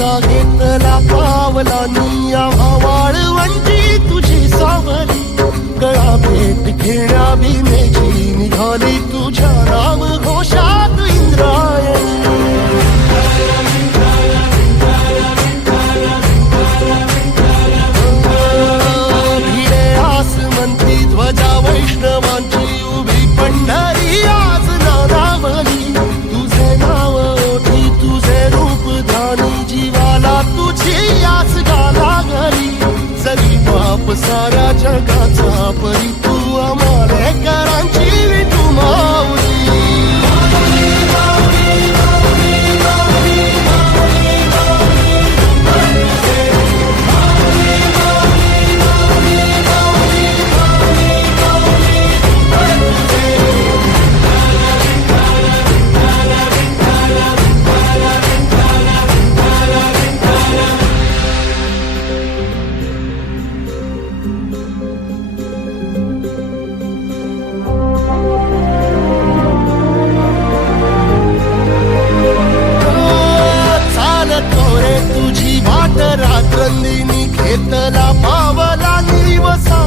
तुझा घेतला पावलानी आम्हा वाळवंटी तुझी सावली गळा भेट घेण्या भीमेची निघाली तुझ्या नाम घोषात इंद्रायणी भिडे आसमंती ध्वजा वैष्णवांची उभी पंढरी आज नानावली तुझे नाव ओठी तुझे रूप ध्यानी जीवाला तुझी आस गाला घरी जरी बाप साऱ्या जगाचा परी तू आम्हाले करांची विठू माऊली रात्रंदिनी घेतला पावला निवसा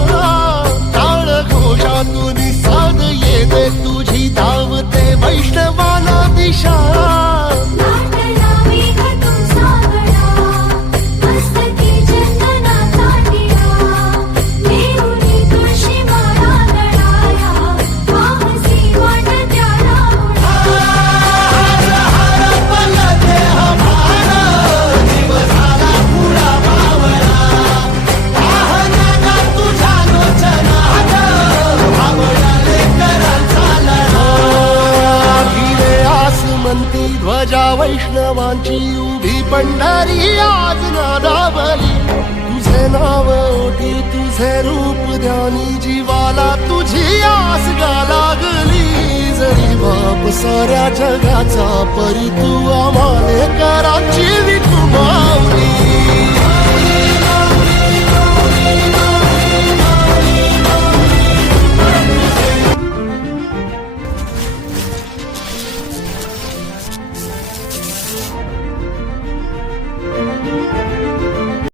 टाळ घोषातून साध येते तुझी धावते वैष्णवाला दिशा ध्वजा वैष्णवांची उभी पंढरी आज नादावली तुझे नाव ओठी तुझे रूप ध्यानी जीवाला तुझी आस गा लागली जरी बाप साऱ्या जगाचा परी तू आम्हाले करांची विठू माऊली